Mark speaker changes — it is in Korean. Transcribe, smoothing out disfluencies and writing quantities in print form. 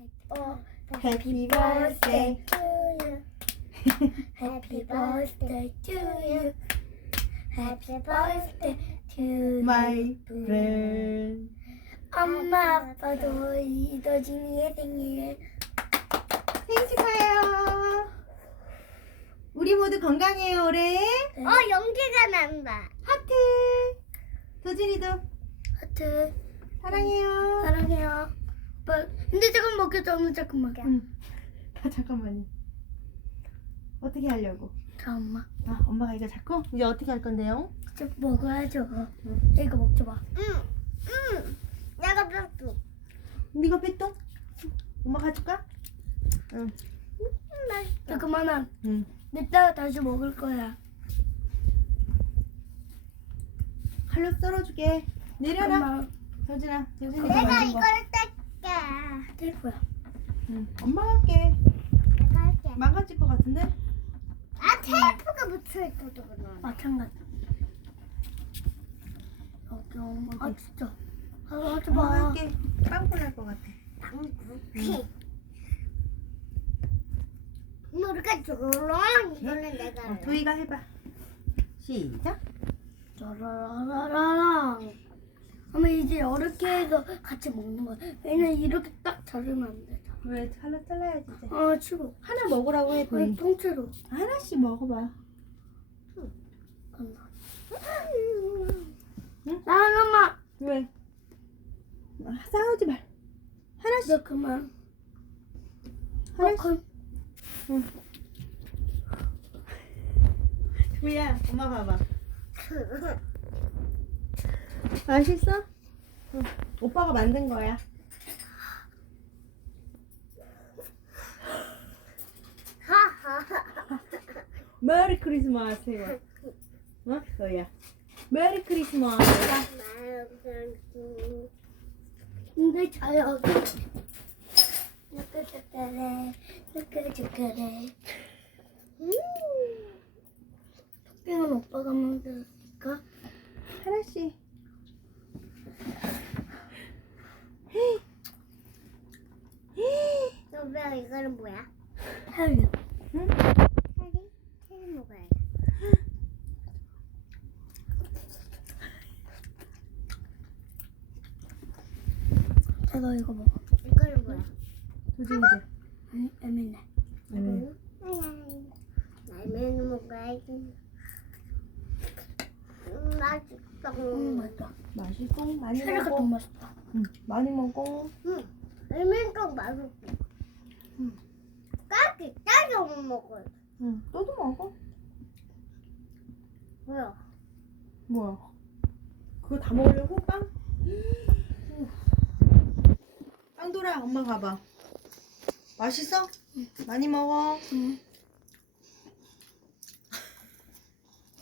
Speaker 1: Happy birthday
Speaker 2: to you. Happy birthday to you. Happy birthday to
Speaker 1: my
Speaker 2: you.
Speaker 1: friend.
Speaker 2: 엄마 아빠도 이도진이의 생일.
Speaker 1: 생일 축하해요. 우리 모두 건강해요 올해.
Speaker 2: 연기가 난다.
Speaker 1: 하트. 도진이도
Speaker 2: 하트.
Speaker 1: 사랑해요.
Speaker 2: 사랑해요. 오빠, 근데 조금 먹겠다. 엄마 조금만.
Speaker 1: 응. 잠깐만요. 어떻게 하려고?
Speaker 2: 잠깐만.
Speaker 1: 아, 엄마가 이거 잡고 이제 어떻게 할 건데요?
Speaker 2: 좀 먹어야죠. 이거 먹지 마. 내가 뺐어.
Speaker 1: 이거 뺐어? 엄마 가줄까? 응.
Speaker 2: 잠깐만.
Speaker 1: 응.
Speaker 2: 이따가 다시 먹을 거야.
Speaker 1: 칼로 썰어주게. 내려라.
Speaker 2: 엄마.
Speaker 1: 도진아. 도진이
Speaker 2: 내가 이걸 뗄게. 뗄 거야.
Speaker 1: 응. 엄마가 할게.
Speaker 2: 내가 할게.
Speaker 1: 망가질 것 같은데?
Speaker 2: 아, 테이프가 붙여있거든. 마찬가지. 여기 엄마. 아, 진짜. 아, 하지
Speaker 1: 엄마가
Speaker 2: 마.
Speaker 1: 할게. 빵꾸 날 것 같아.
Speaker 2: 우리가 조롱. 이거는 내가.
Speaker 1: 도희가 해봐. 시작.
Speaker 2: 짜라라라라랑. 엄마 이제 이렇게 해서 같이 먹는 거야. 왜냐면 이렇게 딱 자르면 안 돼.
Speaker 1: 왜 칼로 잘라야지 이제.
Speaker 2: 아, 치고.
Speaker 1: 하나 먹으라고 해
Speaker 2: 아니,
Speaker 1: 도희.
Speaker 2: 통째로.
Speaker 1: 하나씩 먹어봐.
Speaker 2: 간다.
Speaker 1: 응?
Speaker 2: 나 하나만.
Speaker 1: 왜? 싸우지 말. 하나씩.
Speaker 2: 나 그만.
Speaker 1: 하나씩. 응. 도희야, 엄마 봐봐. 맛있어? 응. 오빠가 만든 거야. 메리 크리스마스 해봐. 어? 도희야. 메리 크리스마스.
Speaker 2: 근데 자요. 느껴줄까래. 느껴줄까래. 토핑은 오빠가 만들까?
Speaker 1: 하나씩.
Speaker 2: 오빠 이거는 뭐야? 살려.
Speaker 1: 응?
Speaker 2: 살이 먹어야 돼. 제가 이거 먹어. 이거는 뭐야?
Speaker 1: 도진이도.
Speaker 2: 아니, 애매네. 라면은 먹어야지. 맛있어. 맛있다.
Speaker 1: 맛있고 많이
Speaker 2: 체리가 더
Speaker 1: 먹어.
Speaker 2: 맛있다.
Speaker 1: 응. 많이 먹어.
Speaker 2: 라면도 맛있어. 까기 못 먹어요.
Speaker 1: 응. 너도 먹어.
Speaker 2: 뭐야?
Speaker 1: 뭐야? 그거 다 먹으려고 빵? 빵 돌아. 엄마 가봐. 맛있어? 많이 먹어.
Speaker 2: 응.